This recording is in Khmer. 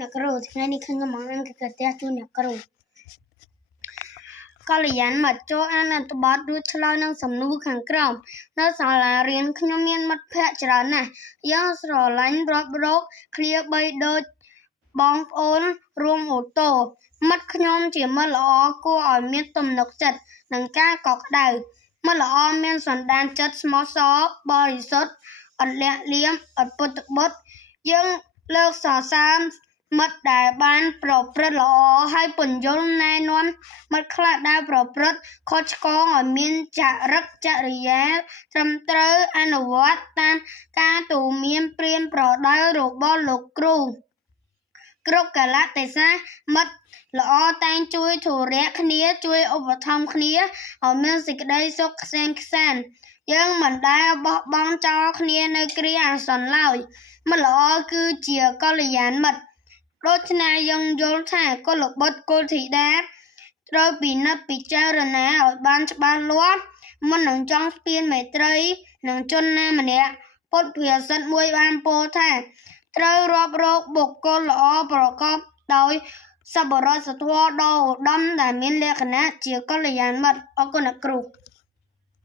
អ្នកគ្រូថ្ងៃនេះខ្ញុំកំពុងអានកិច្ចការជូនអ្នកគ្រូកល្យានមិត្តចូលអានអត្ថបទរួចឆ្លើយនឹងសំណួរខាងក្រោមនៅសាលារៀនខ្ញុំមានមិត្តភក្តិច្រើនណាស់យើងស្រឡាញ់រាប់រកគ្នាបីដូចបងប្អូនរួមអូតូមិត្តខ្ញុំជាមិត្តល្អគួរឲ្យមានទំនុកចិត្តនិងការកក់ក្ដៅមិត្តល្អមានសន្តានចិត្តស្មោះសរបរិសុទ្ធឥតលាក់លៀមឥតពុតបុត្រយើងលើកសរសើរមិត្តដែលបានប្រព្រឹត្តល្អហើយពន្យល់ណែនាំមិត្តខ្លះដែលប្រព្រឹត្តខុសឆ្គងឲ្យមានចរិតចរិយាត្រឹមត្រូវអនុវត្តតាមការទូន្មានប្រៀនប្រដៅរបស់លោកគ្រូគ្រប់កាលៈទេសៈមិត្តល្អតែងជួយធុរៈគ្នាជួយឧបត្ថម្ភគ្នាឲ្យមានសេចក្តីសុខក្សេមក្សាន្តយើងមិនដែលបោះបង់ចោលគ្នានៅគ្រាអាសន្នឡើយមិត្តល្អគឺជាកល្យានមិត្តដូច្នេះយើងយល់ថាកុលបុត្រគុលធីតាត្រូវពិនិត្យពិចារណាឲ្យបានច្បាស់លាស់មុននឹងចង់ស្ពានមេត្រីនឹងជនណាម្នាក់ពុទ្ធភាសិតមួយបានពោលថាត្រូវរាប់រកបុគ្គលល្អប្រកបដោយសប្បុរសធម៌ដ៏ឧត្តមដែលមានលក្ខណៈជាកល្យានមិត្តអរគុណអ្នកគ្រូ